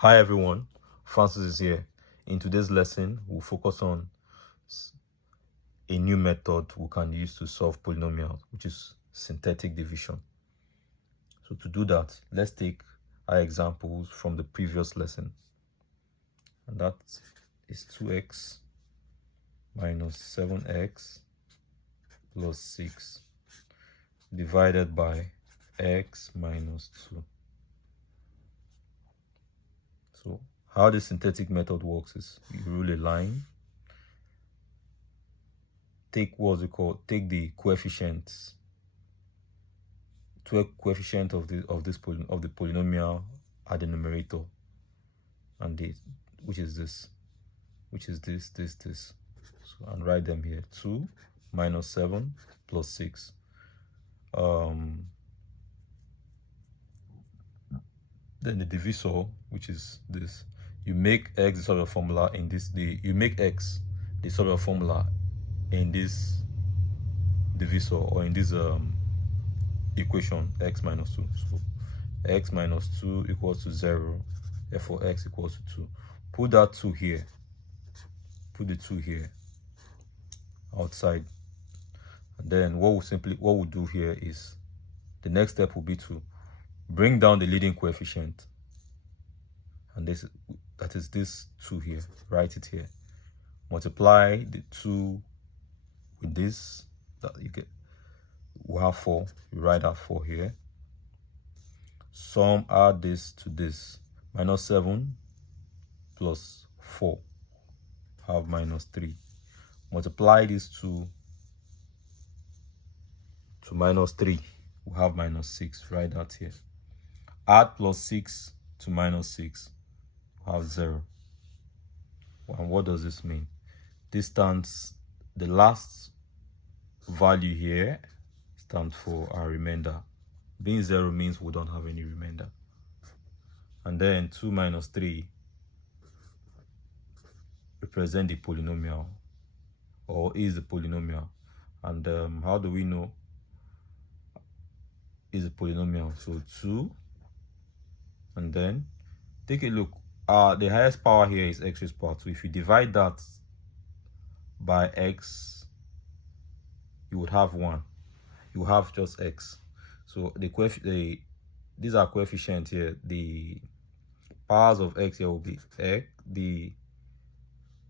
Hi everyone, Francis is here. In today's lesson, we'll focus on a new method we can use to solve polynomials, which is synthetic division. So to do that, let's take our examples from the previous lesson. And that is 2x minus 7x plus 6 divided by x minus 2. So how the synthetic method works is you rule a line, take take the coefficients, coefficient of the polynomial at the numerator, and which is this. So, and write them here. 2 minus 7 plus 6. Then the divisor, which is this. You make x the sort of formula in this. You make x the sort of formula in this divisor, or in this equation, x minus 2. So x minus 2 equals to 0. Therefore x equals to 2. Put that 2 here. Put the 2 here outside. And then what we'll do here is, the next step will be to bring down the leading coefficient, and that is this 2 here. Write it here. Multiply the 2 with this, that you get. We have 4. You write that 4 here. Sum, add this to this. Minus 7 plus 4 have minus 3. Multiply these 2 to minus 3. We have minus 6. Write that here. Add plus 6 to minus 6. We have 0. And what does this mean? This stands, the last value here stands for our remainder. Being 0 means we don't have any remainder. And then 2 minus 3 represent the polynomial, or is the polynomial. And how do we know is a polynomial? So 2, and then take a look. The highest power here is x raised to power 2. If you divide that by x, you would have 1. You have just x. So these are coefficients here. The powers of x here will be x.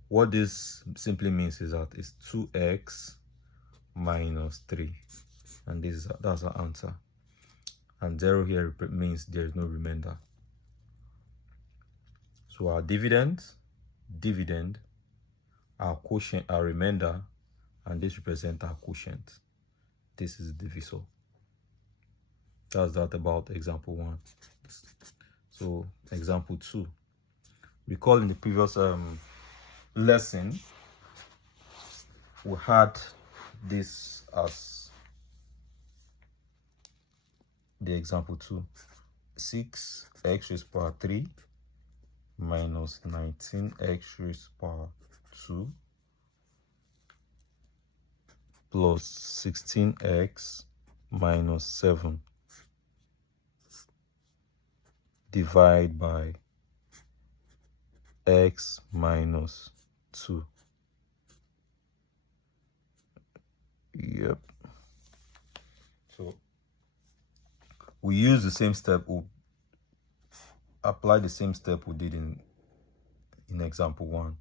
What this simply means is that it's 2x minus 3, and that's our answer. And 0 here means there is no remainder. So our dividend, our quotient, our remainder, and this represents our quotient. This is the divisor. That's that about example 1. So example 2. Recall in the previous lesson, we had this as the example 2. 6x raised to power 3 minus 19x raised to power 2 plus 16x minus 7 divide by x minus 2. Yep. So we use the same step. We'll apply the same step we did in example 1.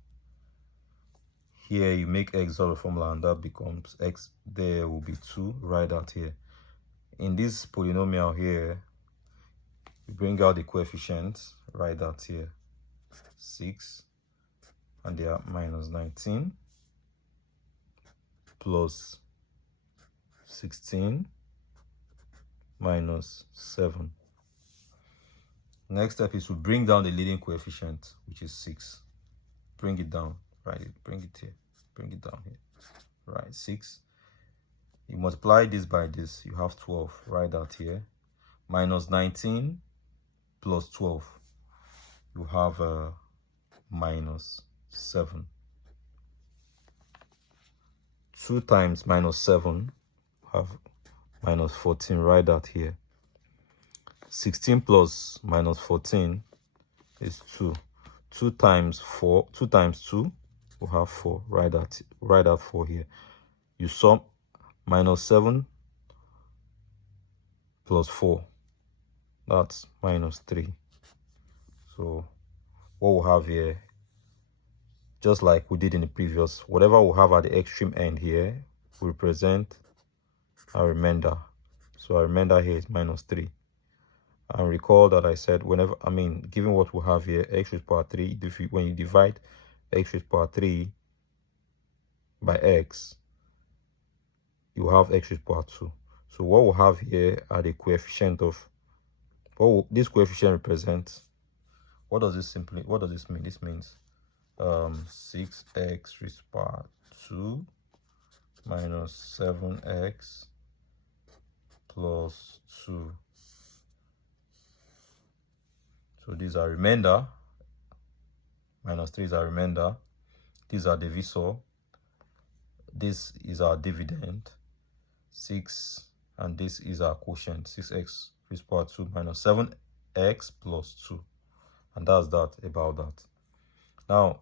Here you make x out of formula, and that becomes x. There will be 2. Write that here. In this polynomial here, you bring out the coefficients. Write that here. 6, and they are minus 19 plus 16 minus 7. Next step is to bring down the leading coefficient, which is 6. Bring it down. Write it. Bring it here. Bring it down here. Right, 6. You multiply this by this. You have 12. Write that here. Minus 19 plus 12. You have minus 7. 2 times minus 7 have minus 14. Write that here. 16 plus minus 14 is 2. 2 times 4, 2 times 2, we'll have 4. Write that 4 here. You sum minus 7 plus 4. That's minus 3. So what we'll have here, just like we did in the previous, whatever we'll have at the extreme end here will represent a remainder. So our remainder here is minus 3. And recall that I said whenever, given what we have here, x raised to power 3, when you divide x raised to power 3 by x, you have x raised to power 2. So what we'll have here are the coefficient of, this coefficient represents, what does this mean? This means 6x raised to power 2 minus 7x plus 2. So these are remainder, minus 3 is our remainder, these are divisor, this is our dividend, 6, and this is our quotient, 6x raised to power 2 minus 7x plus 2. And that's that about that. Now,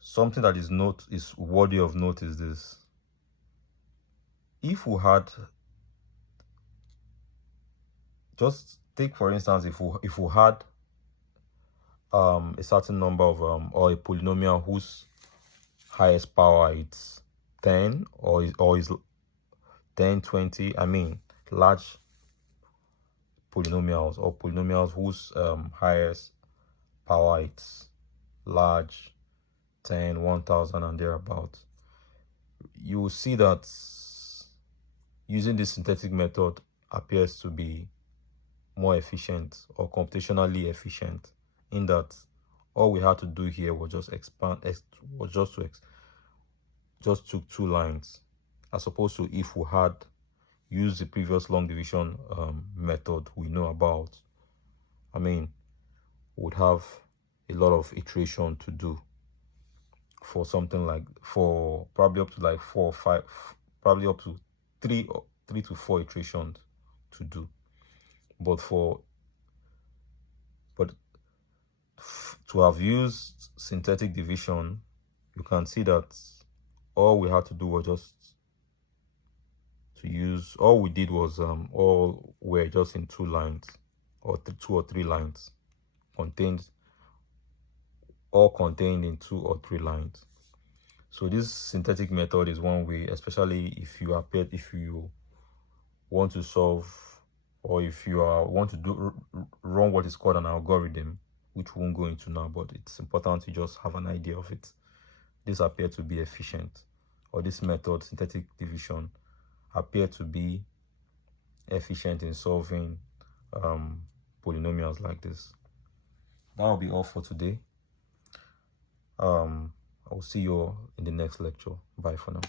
something that is worthy of note is this. If we had, just take for instance, if we had a certain number of or a polynomial whose highest power is 10 or is 10, 20, large polynomials, or polynomials whose highest power is large, 10, 1000 and thereabout, you will see that using this synthetic method appears to be more efficient or computationally efficient, in that all we had to do here was just just took 2 lines, as opposed to if we had used the previous long division method we know about. Would have a lot of iteration to do for something like, for probably up to like 4 or 5, probably up to 3 to 4 iterations to do. But to have used synthetic division, you can see that all we had to do was just to use, all we did was all were just in 2 lines or 2 or 3 lines, all contained in 2 or 3 lines. So this synthetic method is one way, especially if you want to solve, or if you want to run what is called an algorithm, which we won't go into now, but it's important to just have an idea of it. This appeared to be efficient, or this method, synthetic division, appeared to be efficient in solving polynomials like this. That will be all for today. I'll see you all in the next lecture. Bye for now.